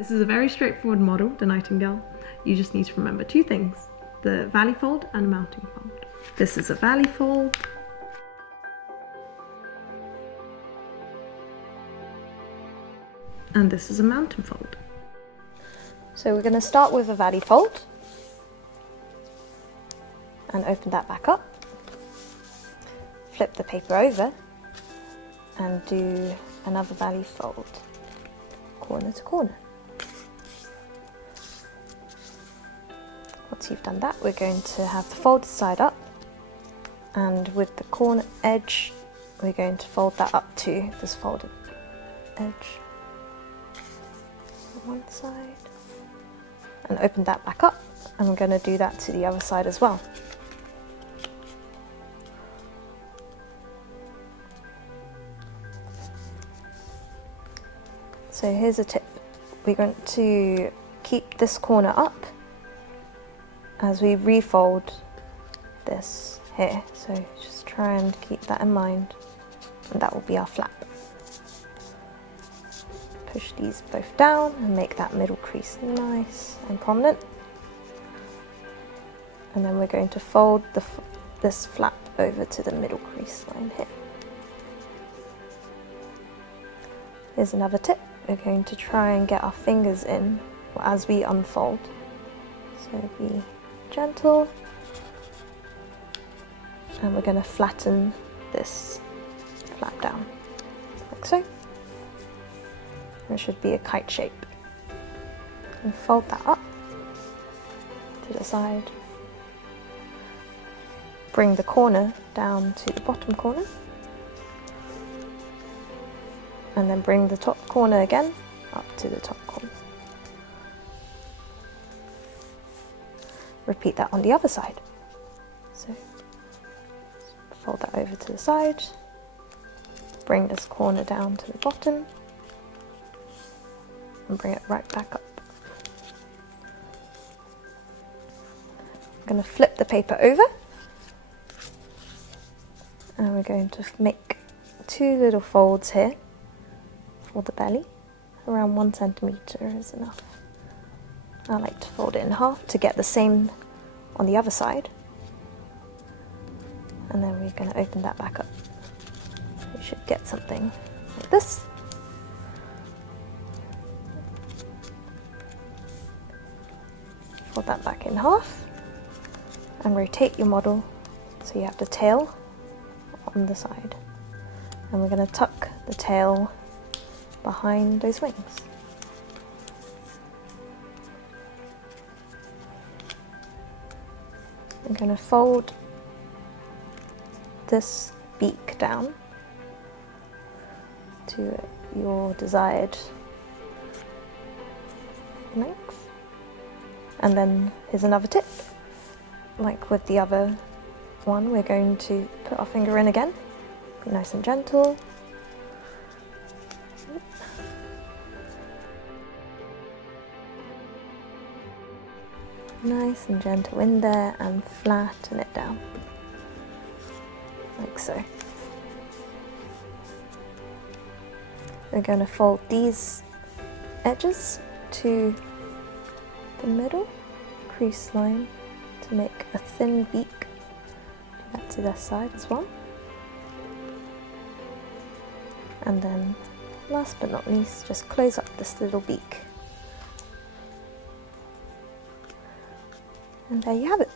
This is a very straightforward model, the Nightingale. You just need to remember two things, the valley fold and mounting fold. This is a valley fold. And this is a mountain fold. So we're going to start with a valley fold and open that back up. Flip the paper over and do another valley fold, corner to corner. Once you've done that, we're going to have the folded side up, and with the corner edge, we're going to fold that up to this folded edge on one side, and open that back up, and we're going to do that to the other side as well. So here's a tip. We're going to keep this corner up as we refold this here. So just try and keep that in mind, and that will be our flap. Push these both down and make that middle crease nice and prominent. And then we're going to fold this flap over to the middle crease line here. Here's another tip. We're going to try and get our fingers in as we unfold. So be gentle, and we're going to flatten this flap down, like so. It should be a kite shape. And fold that up to the side. Bring the corner down to the bottom corner. And then bring the top corner again up to the top corner. Repeat that on the other side. So fold that over to the side, bring this corner down to the bottom, and bring it right back up. I'm going to flip the paper over, and we're going to make two little folds here for the belly. Around 1 centimeter is enough. I like to fold it in half to get the same on the other side, and then we're going to open that back up. We should get something like this. Fold that back in half and rotate your model so you have the tail on the side, and we're going to tuck the tail behind those wings. I'm going to fold this beak down to your desired length. And then here's another tip. Like with the other one, we're going to put our finger in again. Be nice and gentle. Nice and gentle in there, and flatten it down, like so. We're going to fold these edges to the middle crease line to make a thin beak. Do that to this side as well. And then, last but not least, just close up this little beak. And there you have it.